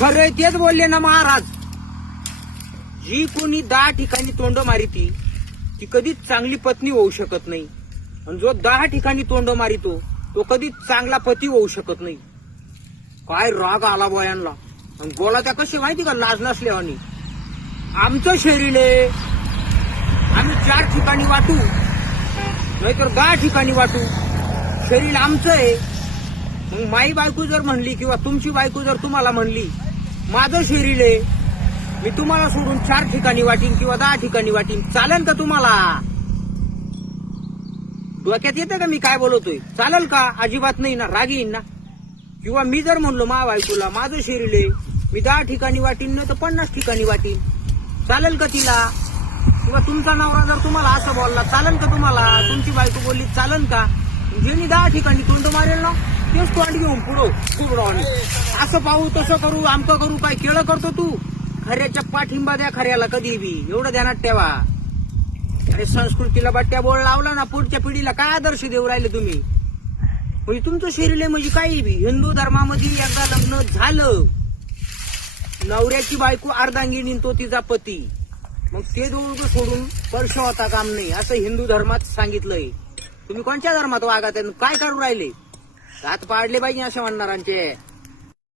खरंय तेच बोलले ना महाराज. जी कोणी 10 ठिकाणी तोंड मारिती ती कधीच चांगली पत्नी होऊ शकत नाही, आणि जो 10 ठिकाणी तोंड मारितो तो कधीच चांगला पती होऊ शकत नाही. काय राग आला बयांना. आणि बोला त्या कसे माहिती का, लाज नसल्यावानी. आमचं शरीर आहे, आम्ही 4 ठिकाणी वाटू नाहीतर 10 ठिकाणी वाटू, शरीर आमचं आहे. मग माई बायको जर म्हणली किंवा तुमची बायको जर तुम्हाला म्हणली माझं शरीर आहे, मी तुम्हाला सोडून 4 ठिकाणी वाटीन किंवा 10 ठिकाणी वाटीन, चालेल का तुम्हाला? डोक्यात येतं का मी काय बोलतोय? चालेल का? अजिबात नाही ना, राग येईन ना. किंवा मी जर म्हणलो मा बायकोला माझं शरीर आहे, मी 10 ठिकाणी वाटीन नाही तर 50 ठिकाणी वाटीन, चालेल का तिला? किंवा तुमचा नवरा जर तुम्हाला असं बोलला, चालेल का तुम्हाला? तुमची बायको बोलली चालेल का? ज्यांनी 10 ठिकाणी तोंड मारेल ना तेच तोंड घेऊन पुढं खूप राहणे. असं पाहू तसं करू आमकं करू, काय केळं करतो तू? खऱ्याच्या पाठिंबा द्या खऱ्याला कधी बी, एवढं ध्यानात ठेवा. अरे संस्कृतीला बट्ट्या बोळ लावला ना, पुढच्या पिढीला काय आदर्श देऊ राहिले तुम्ही? म्हणजे तुमचं शरीर आहे म्हणजे काही बी. हिंदू धर्मामध्ये एकदा लग्न झालं, नवऱ्याची बायको अर्धांगिनी तो तिचा पती, मग ते दोघं सोडून स्पर्श होता काम नाही, असं हिंदू धर्मात सांगितलंय. तुम्ही कोणत्या धर्मात वागा? काय करू राहिले? हात पाडले पाहिजे असं म्हणणारांचे.